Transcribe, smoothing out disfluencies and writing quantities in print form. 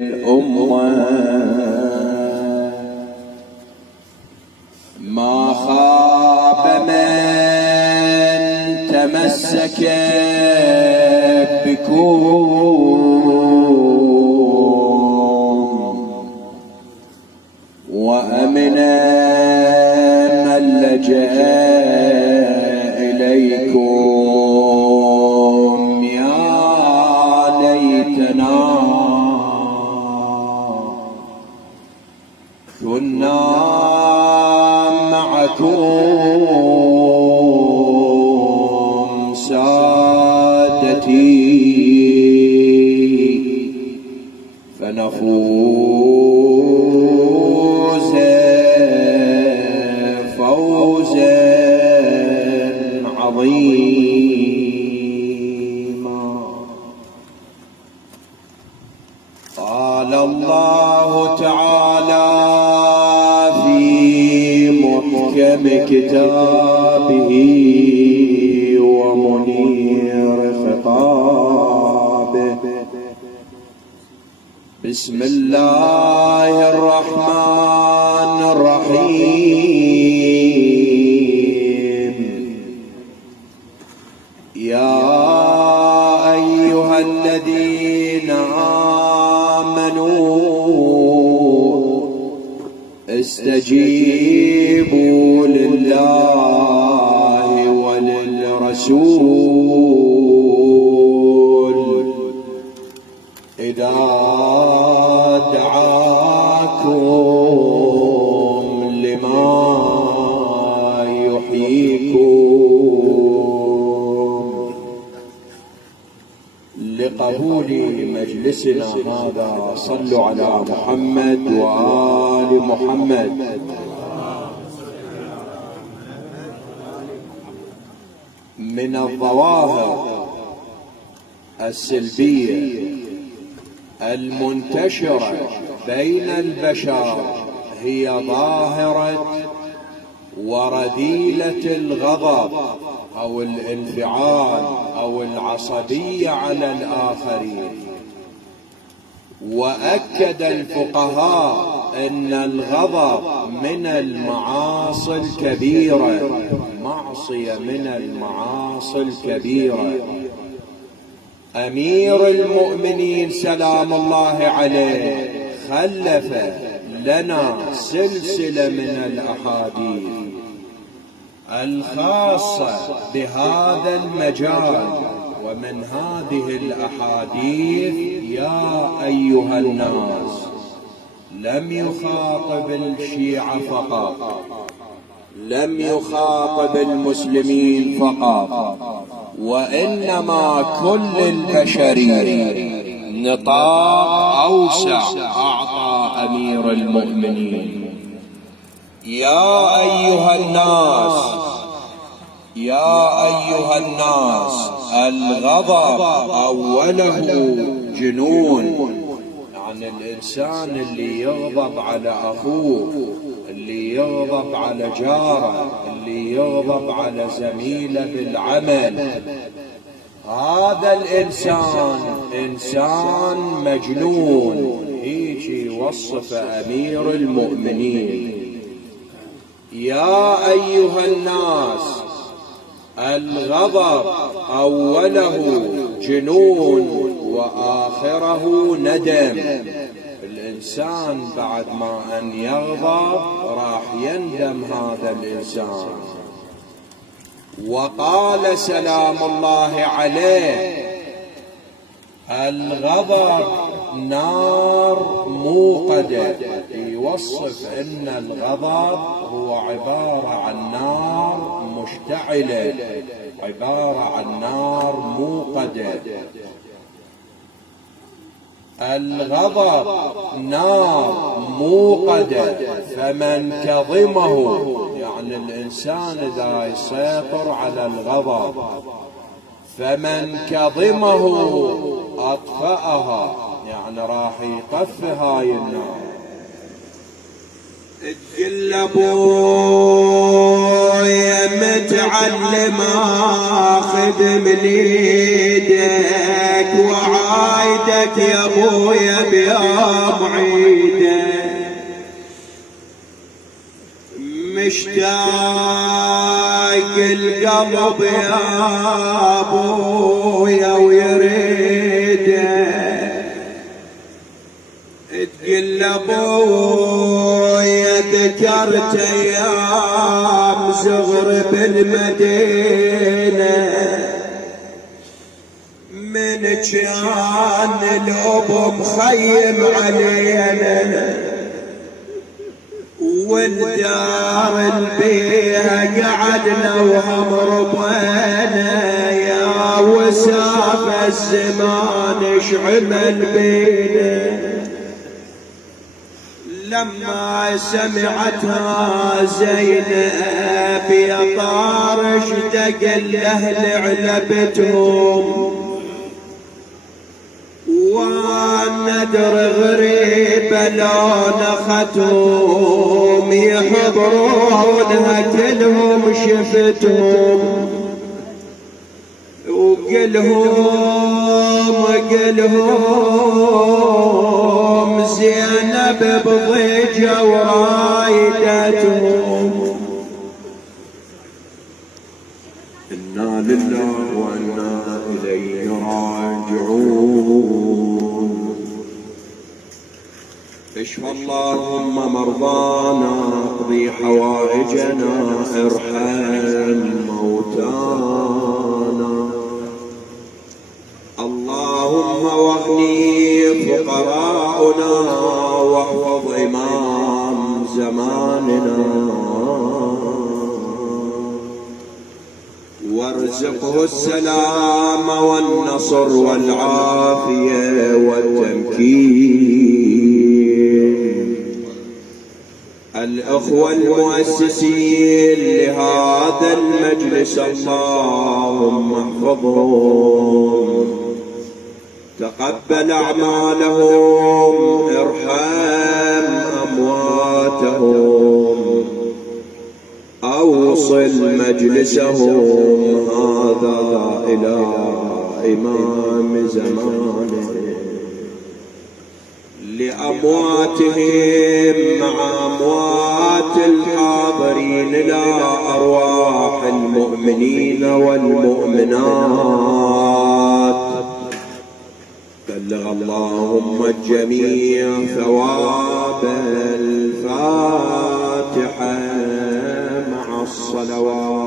الأمة ما خاب من تمسك بكم وأمن من لجأ إليكم. يا ليتنا كنا معكم سادتي فنفوز فوزا عظيما. قال الله تعالى في محكم كتابه ومنير خطابه: بسم الله الرحمن الرحيم. يا أيها الذين آمنوا استجيبوا لله وللرسول إذا دعاكم لما يحييكم. لقبول مجلسنا هذا صلوا على محمد وآل محمد. من الظواهر السلبية المنتشرة بين البشر هي ظاهرة ورذيلة الغضب أو الانفعال أو العصبية على الآخرين. وأكد الفقهاء أن الغضب من المعاصي الكبيرة، معصية من المعاصي الكبيرة. أمير المؤمنين سلام الله عليه خلف لنا سلسلة من الأحاديث الخاصة بهذا المجال. ومن هذه الأحاديث: يا أيها الناس، لم يخاطب الشيعة فقط، لم يخاطب المسلمين فقط، وإنما كل البشرية. نطاق أوسع أعطى أمير المؤمنين. يا أيها الناس، يا أيها الناس، الغضب أوله جنون. يعني الإنسان اللي يغضب على أخوه، اللي يغضب على جاره، اللي يغضب على زميله بالعمل، هذا الإنسان إنسان مجنون. هيك يوصف أمير المؤمنين. يا أيها الناس، الغضب أوله جنون وآخره ندم. الإنسان بعد ما أن يغضب راح يندم هذا الإنسان. وقال سلام الله عليه: الغضب نار موقدة. يوصف أن الغضب هو عبارة عن نار مشتعلة، عبارة عن نار موقدة. الغضب نار موقدة، فمن كظمه، يعني الإنسان إذا يسيطر على الغضب، فمن كظمه أطفأها، يعني راح يطفي هاي النار. تقول ابويا متعلم اخذ من ايدك وعايدك يا ابويا بيوم عيدك، مشتاق القلب يا ابويا ويريدك، تقل ابويا ذكرت ايام صغر بالمدينه، من كان الأب مخيم علينا، والدار البيها قعدنا وهم ربينا، يا وساف الزمان شعمل بينا. لما سمعتها زينب يا طارش دق الاهل علبتهم، والندر غريبة لون ختوم، يحضرونها كلهم شفتهم، وقلهم زينب بضيجة ورايدتهم. إنا لله وإنا إليه راجعون. اشف اللهم مرضانا، اقضي حوائجنا، ارحم موتانا. اللهم واغني فقراءنا، واحفظ إمام زماننا، وارزقه السلام والنصر والعافية والتمكين. الأخوة المؤسسين لهذا المجلس اللهم احفظهم، تقبل أعمالهم، ارحم أمواتهم، أوصل مجلسهم هذا إلى إمام زمانه، لأمواتهم مع أموات الحاضرين إلى أرواح المؤمنين والمؤمنات. بلغ اللهم الجميع ثواب الفاتحة مع الصلوات.